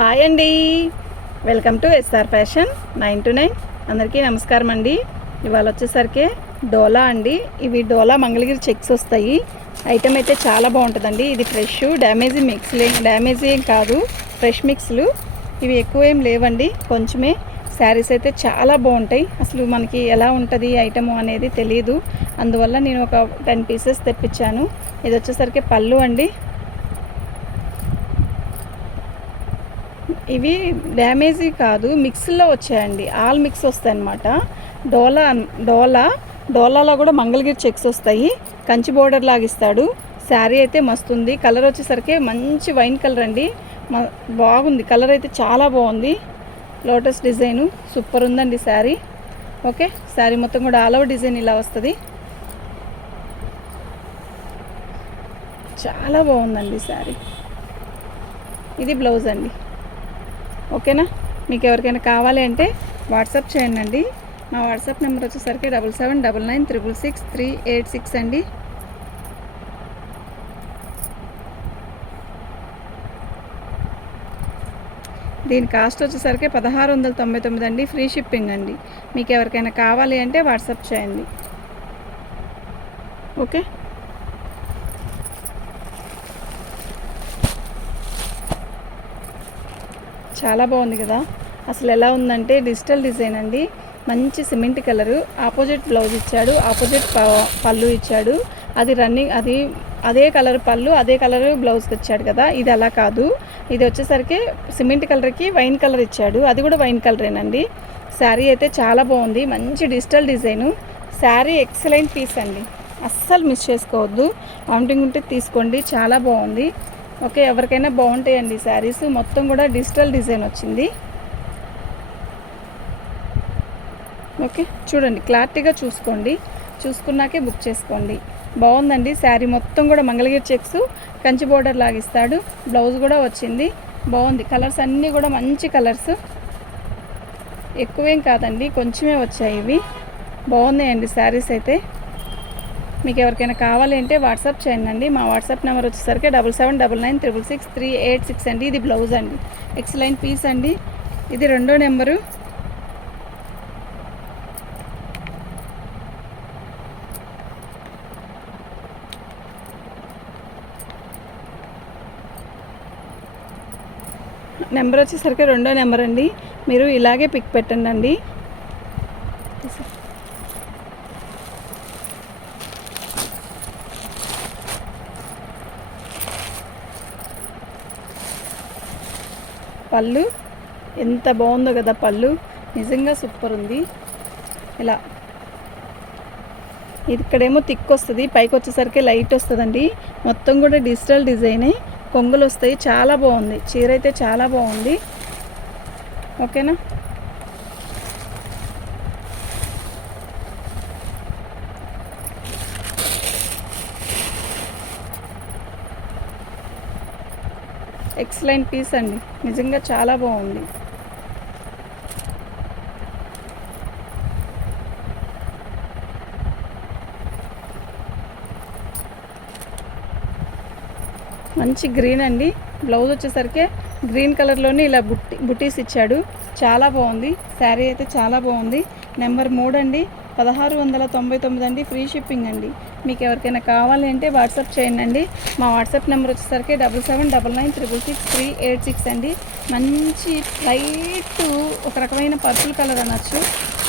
Hi అండి. Welcome to SR fashion nine to nine. అందరికీ నమస్కారం అండి. ఇవాళ వచ్చేసరికి డోలా అండి. ఇవి డోలా మంగళగిరి చెక్స్ వస్తాయి. ఐటమ్ అయితే చాలా బాగుంటుందండి. ఇది ఫ్రెష్ డ్యామేజ్ మిక్స్ లే డ్యామేజ్ ఏం కాదు. ఫ్రెష్ మిక్స్లు ఇవి ఎక్కువ ఏం లేవండి. కొంచెమే. శారీస్ అయితే చాలా బాగుంటాయి. అసలు మనకి ఎలా ఉంటుంది ఐటమ్ అనేది తెలియదు అందువల్ల నేను ఒక టెన్ పీసెస్ తెప్పించాను. ఇది వచ్చేసరికి పళ్ళు అండి. ఇవి డ్యామేజీ కాదు మిక్స్లో వచ్చాయండి. ఆల్ మిక్స్ వస్తాయి అన్నమాట డోలా డోలా డోలాలో కూడా మంగళగిరి చెక్స్ వస్తాయి. కంచి బోర్డర్ లాగిస్తాడు శారీ అయితే మస్తుంది కలర్ వచ్చేసరికి మంచి వైన్ కలర్ అండి. బాగుంది. కలర్ అయితే చాలా బాగుంది. లోటస్ డిజైను సూపర్ ఉందండి శారీ. ఓకే శారీ మొత్తం కూడా ఆల్ ఓవర్ డిజైన్ ఇలా వస్తుంది. చాలా బాగుందండి శారీ. ఇది బ్లౌజ్ అండి. ఓకేనా? మీకు ఎవరికైనా కావాలి అంటే వాట్సాప్ చేయండి అండి మా వాట్సాప్ నెంబర్ వచ్చేసరికి double seven double nine triple six three eight six అండి. దీని కాస్ట్ వచ్చేసరికి పదహారు వందల తొంభై తొమ్మిది అండి. ఫ్రీ షిప్పింగ్ అండి. మీకు ఎవరికైనా కావాలి అంటే వాట్సాప్ చేయండి. ఓకే? చాలా బాగుంది కదా. అసలు ఎలా ఉందంటే డిజిటల్ డిజైన్ అండి. మంచి సిమెంట్ కలరు. ఆపోజిట్ బ్లౌజ్ ఇచ్చాడు. ఆపోజిట్ ప- పళ్ళు ఇచ్చాడు. అది రన్నింగ్ అది అదే కలర్ పళ్ళు అదే కలర్ బ్లౌజ్కి ఇచ్చాడు కదా. ఇది అలా కాదు. ఇది వచ్చేసరికి సిమెంట్ కలర్కి వైన్ కలర్ ఇచ్చాడు. అది కూడా వైన్ కలరేనండి. శారీ అయితే చాలా బాగుంది. మంచి digital design. Sari excellent piece అండి. అస్సలు మిస్ చేసుకోవద్దు. వామిటింగ్ ఉంటే తీసుకోండి. చాలా బాగుంది. ఓకే ఎవరికైనా బాగుంటాయండి శారీస్. మొత్తం కూడా డిజిటల్ డిజైన్ వచ్చింది. ఓకే చూడండి క్లారిటీగా చూసుకోండి. చూసుకున్నాకే బుక్ చేసుకోండి. బాగుందండి శారీ. మొత్తం కూడా మంగళగిరి చెక్స్ కంచి బోర్డర్ లాగిస్తాడు బ్లౌజ్ కూడా వచ్చింది. బాగుంది. కలర్స్ అన్నీ కూడా మంచి కలర్స్. ఎక్కువేం కాదండి కొంచెమే వచ్చాయి ఇవి. బాగున్నాయండి శారీస్ అయితే. మీకు ఎవరికైనా కావాలి అంటే వాట్సాప్ చేయండి. అండి మా వాట్సాప్ నెంబర్ వచ్చేసరికి double seven double nine triple six three eight six అండి. ఇది బ్లౌజ్ అండి. లైన్ పీస్ అండి. ఇది రెండో నెంబరు. నెంబర్ వచ్చేసరికి రెండో నెంబర్ అండి. మీరు ఇలాగే పిక్ పెట్టండి అండి పళ్ళు. ఎంత బాగుందో కదా పళ్ళు. నిజంగా సూపర్ ఉంది. ఇలా. ఇక్కడేమో థిక్ వస్తుంది. పైకి వచ్చేసరికి లైట్ వస్తుందండి. మొత్తం కూడా డిజిటల్ డిజైనే. కొంగులు వస్తాయి. చాలా బాగుంది. చీర అయితే చాలా బాగుంది. ఓకేనా? ఎక్సలెంట్ పీస్ అండి. నిజంగా చాలా బాగుంది. మంచి గ్రీన్ అండి. బ్లౌజ్ వచ్చేసరికి గ్రీన్ కలర్లోనే ఇలా బుట్టి బుటీస్ ఇచ్చాడు. చాలా బాగుంది. శారీ అయితే చాలా బాగుంది. నెంబర్ మూడు అండి. పదహారు వందల తొంభై తొమ్మిది అండి. ఫ్రీ షిప్పింగ్ అండి. మీకు ఎవరికైనా కావాలి అంటే వాట్సాప్ చేయండి. అండి మా వాట్సాప్ నెంబర్ వచ్చేసరికి double seven double nine triple six three eight six అండి. మంచి లైట్ ఒక రకమైన పర్పుల్ కలర్ అనొచ్చు.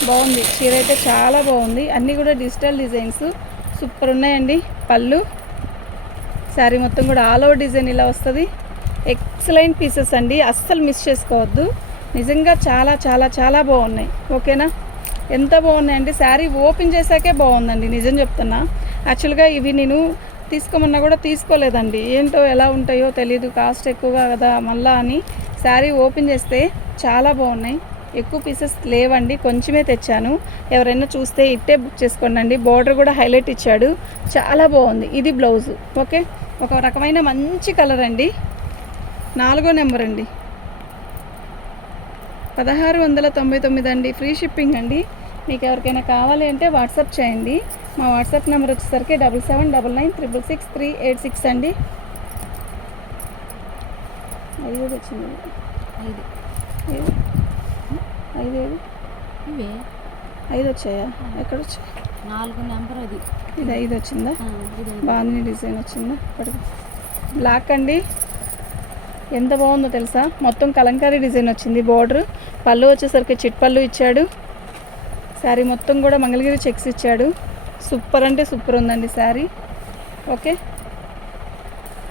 బాగుంది. చీర అయితే చాలా బాగుంది. అన్నీ కూడా డిజిటల్ డిజైన్స్. సూపర్ ఉన్నాయండి. పళ్ళు. శారీ మొత్తం కూడా ఆల్ ఓవర్ డిజైన్ ఇలా వస్తుంది. ఎక్సలెంట్ పీసెస్ అండి. అస్సలు మిస్ చేసుకోవద్దు. నిజంగా చాలా చాలా చాలా బాగున్నాయి. ఓకేనా? ఎంత బాగున్నాయండి శారీ ఓపెన్ చేశాకే బాగుందండి. నిజం చెప్తున్నా. యాక్చువల్గా ఇవి నేను తీసుకోమన్నా కూడా తీసుకోలేదండి. ఏంటో ఎలా ఉంటాయో తెలియదు కాస్ట్ ఎక్కువగా కదా మళ్ళా అని శారీ ఓపెన్ చేస్తే చాలా బాగున్నాయి. ఎక్కువ పీసెస్ లేవండి. కొంచెమే తెచ్చాను. ఎవరైనా చూస్తే ఇట్టే బుక్ చేసుకోండి అండి బోర్డర్ కూడా హైలైట్ ఇచ్చాడు. చాలా బాగుంది. ఇది బ్లౌజ్. ఓకే? ఒక రకమైన మంచి కలర్ అండి. నాలుగో నెంబర్ అండి. పదహారు వందల తొంభై తొమ్మిది అండి. ఫ్రీ షిప్పింగ్ అండి. మీకు ఎవరికైనా కావాలి అంటే వాట్సాప్ చేయండి. మా వాట్సాప్ నెంబర్ వచ్చేసరికి double seven double nine triple six three eight six అండి. ఐదు వచ్చింది. ఐదు? ఐదు. ఏది ఇవే. ఐదు వచ్చాయా? ఎక్కడ వచ్చాయి? నాలుగు నెంబర్ అది. ఇది ఐదు వచ్చిందా. బాగుంది డిజైన్ వచ్చిందా? బ్లాక్ అండి. ఎంత బాగుందో తెలుసా? మొత్తం కలంకారీ డిజైన్ వచ్చింది. బార్డర్. పళ్ళు వచ్చేసరికి చిట్ పళ్ళు ఇచ్చాడు. శారీ మొత్తం కూడా మంగళగిరి చెక్స్ ఇచ్చాడు. సూపర్ అంటే సూపర్ ఉందండి శారీ. ఓకే.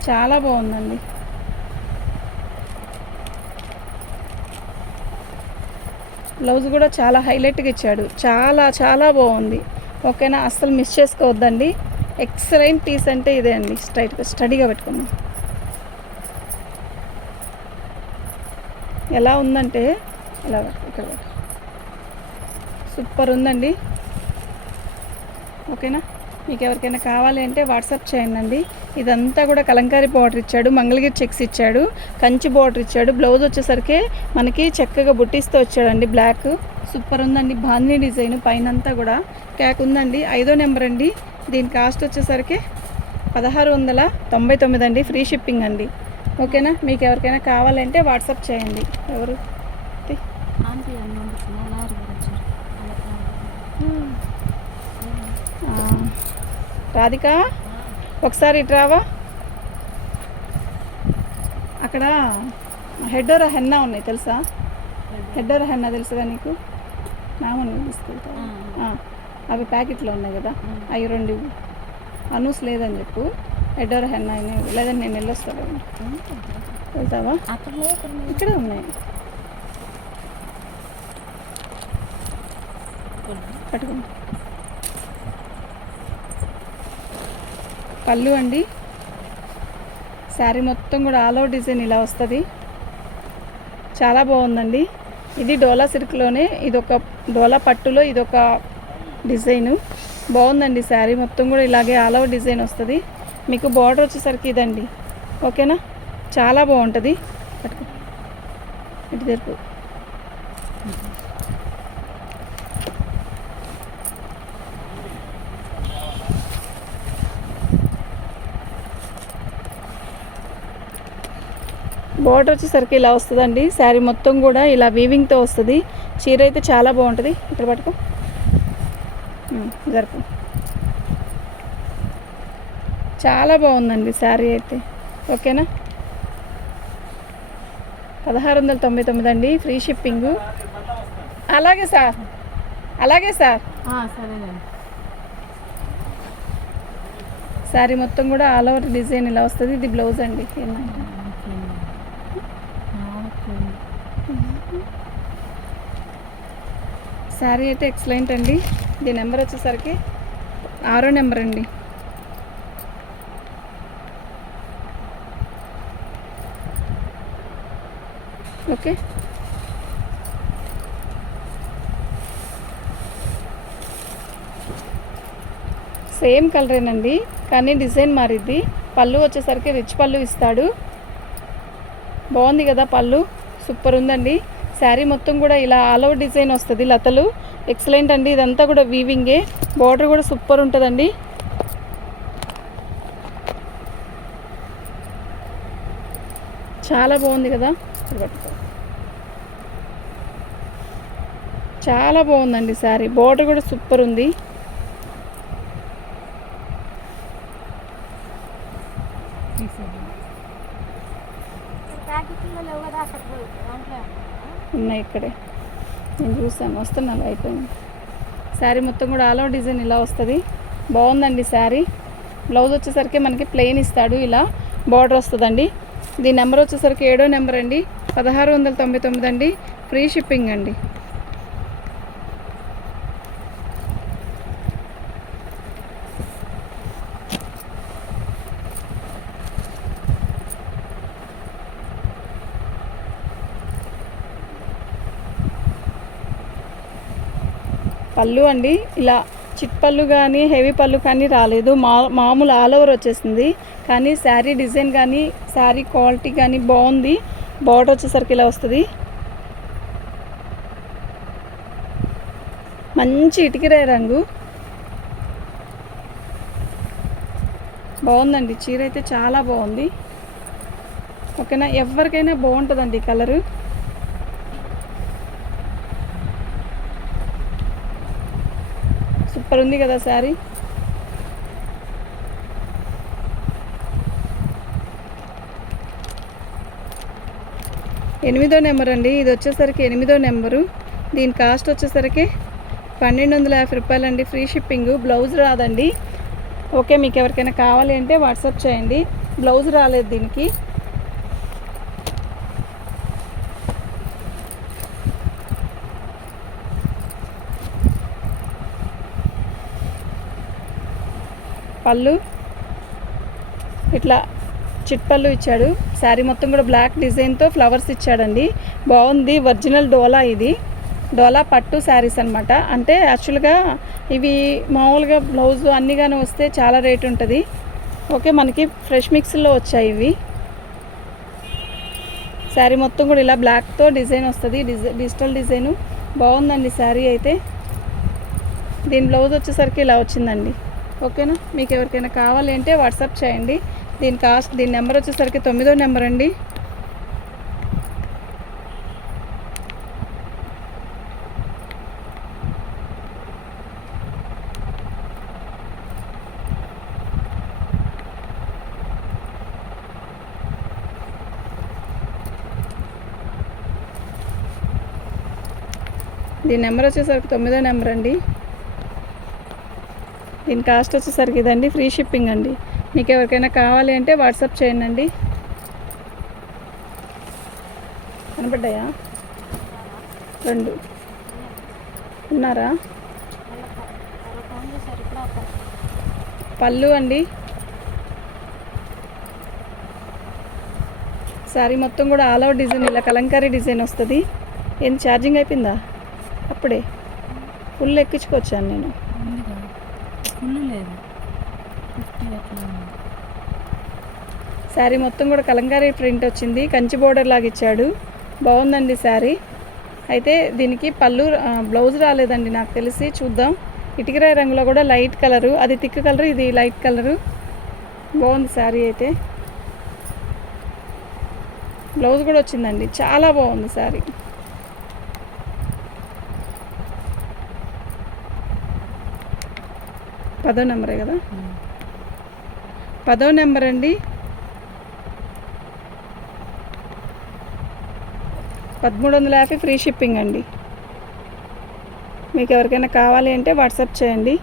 చాలా బాగుందండి. బ్లౌజ్ కూడా చాలా హైలైట్గా ఇచ్చాడు. చాలా చాలా బాగుంది. ఓకేనా? అస్సలు మిస్ చేసుకోవద్దండి. ఎక్సలెంట్ పీస్ అంటే ఇదే అండి. స్ట్రైట్గా స్టడీగా పెట్టుకుందాం. ఎలా ఉందంటే ఇలా ఇక్కడ సూపర్ ఉందండి. ఓకేనా? మీకు ఎవరికైనా కావాలి అంటే వాట్సాప్ చేయండి. అండి ఇదంతా కూడా కలంకారీ బార్డర్ ఇచ్చాడు మంగళగిరి చెక్స్ ఇచ్చాడు కంచి బార్డర్ ఇచ్చాడు. బ్లౌజ్ వచ్చేసరికి మనకి చక్కగా బుట్టీస్తో వచ్చాడండి బ్లాక్. సూపర్ ఉందండి బాందీ డిజైన్ పైనంతా కూడా. క్యాక్ ఉందండి ఐదో నెంబర్ అండి. దీని కాస్ట్ వచ్చేసరికి పదహారు వందల తొంభై తొమ్మిది అండి ఫ్రీ షిప్పింగ్ అండి. ఓకేనా? మీకు ఎవరికైనా కావాలంటే వాట్సాప్ చేయండి. ఎవరు? రాధిక ఒకసారి ఇటు రావా? అక్కడ హెడ్డోర హెన్నా ఉన్నాయి తెలుసా? హెడ్డోర హెన్నా తెలుసుగా నీకు? మామూలు తీసుకెళ్తా. అవి ప్యాకెట్లో ఉన్నాయి కదా? అవి రెండు. అనూస్ లేదని చెప్పు. హెడ్డోర హెన్నా అయినా ఇవ్వు. లేదని నేను వెళ్ళొస్తాను వెళ్తావా? ఇక్కడ ఉన్నాయి. పట్టుకోండి పళ్ళు అండి. శారీ మొత్తం కూడా ఆల్ ఓవర్ డిజైన్ ఇలా వస్తుంది. చాలా బాగుందండి. ఇది డోలా సిల్క్లోనే ఇదొక డోలా పట్టులో ఇదొక డిజైను. బాగుందండి శారీ మొత్తం కూడా ఇలాగే ఆల్ ఓవర్ డిజైన్ వస్తుంది. మీకు బార్డర్ వచ్చేసరికి ఇదండి. ఓకేనా? చాలా బాగుంటుంది. ఇటు తెరుపు. బార్డర్ వచ్చేసరికి ఇలా వస్తుందండి. శారీ మొత్తం కూడా ఇలా వీవింగ్తో వస్తుంది. చీర అయితే చాలా బాగుంటుంది. ఇక్కడ పట్టుకో. జరుపు. చాలా బాగుందండి శారీ అయితే. ఓకేనా? పదహారు వందల తొంభై తొమ్మిది అండి. Free shipping. అలాగే సార్. అలాగే సార్. శారీ మొత్తం కూడా ఆల్ ఓవర్ డిజైన్ ఇలా వస్తుంది. ఇది బ్లౌజ్ అండి. ఏంటంటే శారీ అయితే ఎక్సలెంట్ అండి. దీని నెంబర్ వచ్చేసరికి ఆరో నెంబర్ అండి. ఓకే. సేమ్ కలరేనండి కానీ డిజైన్ మారిద్ది. పళ్ళు వచ్చేసరికి రిచ్ పళ్ళు ఇస్తాడు. బాగుంది కదా పళ్ళు? సూపర్ ఉందండి. శారీ మొత్తం కూడా ఇలా ఆల్ ఓవర్ డిజైన్ వస్తుంది లతలు. ఎక్సలెంట్ అండి. ఇదంతా కూడా వీవింగే బార్డర్ కూడా సూపర్ ఉంటుందండి. చాలా బాగుంది కదా? చాలా బాగుందండి శారీ. బార్డర్ కూడా సూపర్ ఉంది. ప్యాకెట్లో లేవు కదా అక్కడ దాంట్లో ఉన్నాయి ఇక్కడే. నేను చూసాను వస్తున్నాను అయిపోయింది శారీ మొత్తం కూడా ఆల్ ఓవర్ డిజైన్ ఇలా వస్తుంది. బాగుందండి శారీ. బ్లౌజ్ వచ్చేసరికి మనకి ప్లెయిన్ ఇస్తాడు ఇలా బార్డర్ వస్తుందండి. దీని నెంబర్ వచ్చేసరికి ఏడో నెంబర్ అండి. పదహారు వందల తొంభై తొమ్మిది అండి. ఫ్రీ షిప్పింగ్ అండి. పళ్ళు అండి. ఇలా చిట్ పళ్ళు కానీ హెవీ పళ్ళు కానీ రాలేదు. మా మామూలు ఆల్ ఓవర్ వచ్చేసింది. కానీ శారీ డిజైన్ కానీ శారీ క్వాలిటీ కానీ బాగుంది. బార్డర్ వచ్చేసరికి ఇలా వస్తుంది. మంచి ఇటుకిరాయి రంగు. బాగుందండి. చీర అయితే చాలా బాగుంది. ఓకేనా? ఎవరికైనా బాగుంటుందండి కలరు. అక్కడ ఉంది కదా శారీ? ఎనిమిదో నెంబర్ అండి. ఇది వచ్చేసరికి ఎనిమిదో నెంబరు. దీని కాస్ట్ వచ్చేసరికి పన్నెండు వందల యాభై రూపాయలండి. Free shipping. బ్లౌజ్ రాదండి. ఓకే మీకు ఎవరికైనా కావాలి అంటే వాట్సాప్ చేయండి. బ్లౌజ్ రాలేదు దీనికి. పళ్ళు. ఇట్లా చిట్పళ్ళు ఇచ్చాడు. శారీ మొత్తం కూడా బ్లాక్ డిజైన్తో ఫ్లవర్స్ ఇచ్చాడండి. బాగుంది ఒరిజినల్ డోలా ఇది. డోలా పట్టు శారీస్ అనమాట అంటే యాక్చువల్గా ఇవి మామూలుగా బ్లౌజ్ అన్నిగానే వస్తే చాలా రేట్ ఉంటుంది. ఓకే మనకి ఫ్రెష్ మిక్స్లో వచ్చాయి ఇవి. శారీ మొత్తం కూడా ఇలా బ్లాక్తో డిజైన్ వస్తుంది. డిజిటల్ డిజైను బాగుందండి శారీ అయితే. దీని బ్లౌజ్ వచ్చేసరికి ఇలా వచ్చిందండి. ఓకేనా? మీకు ఎవరికైనా కావాలి అంటే వాట్సాప్ చేయండి. దీని కాస్ట్ దీని నెంబర్ వచ్చేసరికి తొమ్మిదో నెంబర్ అండి. దీని నెంబర్ వచ్చేసరికి తొమ్మిదో నెంబర్ అండి. దీని కాస్ట్ వచ్చేసరికి ఇదండి ఫ్రీ షిప్పింగ్ అండి. మీకు ఎవరికైనా కావాలి అంటే వాట్సాప్ చేయండి అండి కనపడ్డాయా? రెండు. ఉన్నారా? పళ్ళు అండి. శారీ మొత్తం కూడా ఆల్ అవుట్ డిజైన్ ఇలా కలంకారీ డిజైన్ వస్తుంది. ఏం ఛార్జింగ్ అయిపోయిందా? అప్పుడే. ఫుల్ ఎక్కించుకొచ్చాను నేను. శారీ మొత్తం కూడా కలంకారీ ప్రింట్ వచ్చింది. కంచి బోర్డర్ లాగా ఇచ్చాడు. బాగుందండి శారీ. అయితే దీనికి పళ్ళు బ్లౌజ్ రాలేదండి నాకు తెలిసి. చూద్దాం. ఇటుకరాయి రంగులో కూడా లైట్ కలరు అది థిక్ కలరు ఇది లైట్ కలరు బాగుంది శారీ అయితే. బ్లౌజ్ కూడా వచ్చిందండి. చాలా బాగుంది శారీ. పదో నెంబరే కదా? పదో నెంబర్ అండి. పదమూడు వందల యాభై ఫ్రీ షిప్పింగ్ అండి. మీకు ఎవరికైనా కావాలి అంటే వాట్సాప్ చేయండి.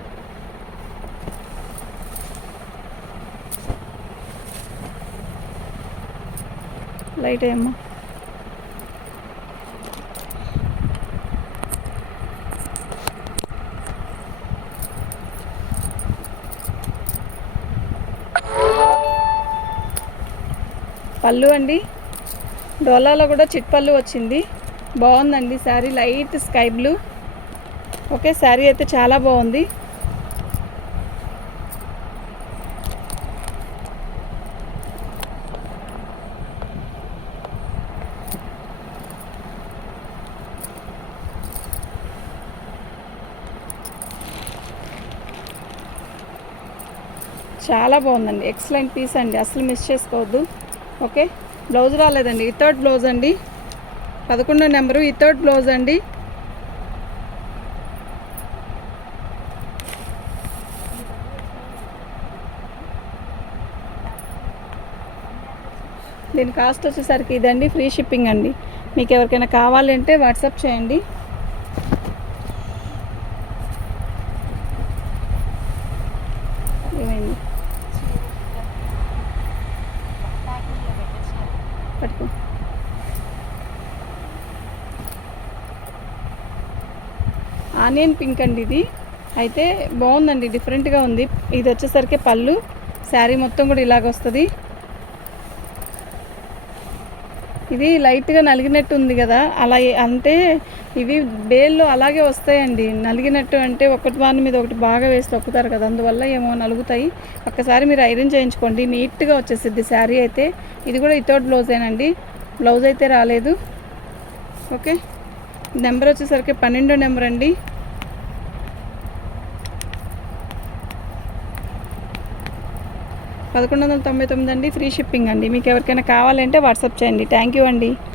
లైట్ ఏమో పళ్ళు అండి. డోలాలో కూడా చిట్పల్లు వచ్చింది. బాగుందండి sari light sky blue. Okay sari అయితే చాలా బాగుంది. చాలా బాగుందండి. ఎక్సలెంట్ పీస్ అండి. అసలు మిస్ చేసుకోవద్దు. ఓకే? బ్లౌజ్ రాలేదండి. వితౌట్ బ్లౌజ్ అండి. పదకొండో నెంబరు వితౌట్ బ్లౌజ్ అండి. దీని కాస్ట్ వచ్చేసరికి ఇదండి ఫ్రీ షిప్పింగ్ అండి. మీకు ఎవరికైనా కావాలంటే వాట్సాప్ చేయండి. ఆనియన్ పింక్ అండి ఇది. అయితే బాగుందండి డిఫరెంట్గా ఉంది. ఇది వచ్చేసరికి పళ్ళు. శారీ మొత్తం కూడా ఇలాగ వస్తుంది. ఇది లైట్గా నలిగినట్టు ఉంది కదా. అలా అంటే ఇవి బేల్లో అలాగే వస్తాయండి. నలిగినట్టు అంటే ఒకటి వాని మీద ఒకటి బాగా వేసి తొక్కుతారు కదా. అందువల్ల ఏమో నలుగుతాయి. ఒక్కసారి మీరు ఐరన్ చేయించుకోండి. నీట్గా వచ్చేసిద్ది శారీ అయితే. ఇది కూడా వితౌట్ బ్లౌజేనండి బ్లౌజ్ అయితే రాలేదు. ఓకే. నెంబర్ వచ్చేసరికి పన్నెండో నెంబర్ అండి. పదకొండు వందల తొంభై తొమ్మిది అండి ఫ్రీ షిప్పింగ్ అండి. మీకు ఎవరికైనా కావాలంటే వాట్సాప్ చేయండి. థ్యాంక్ యూ అండి.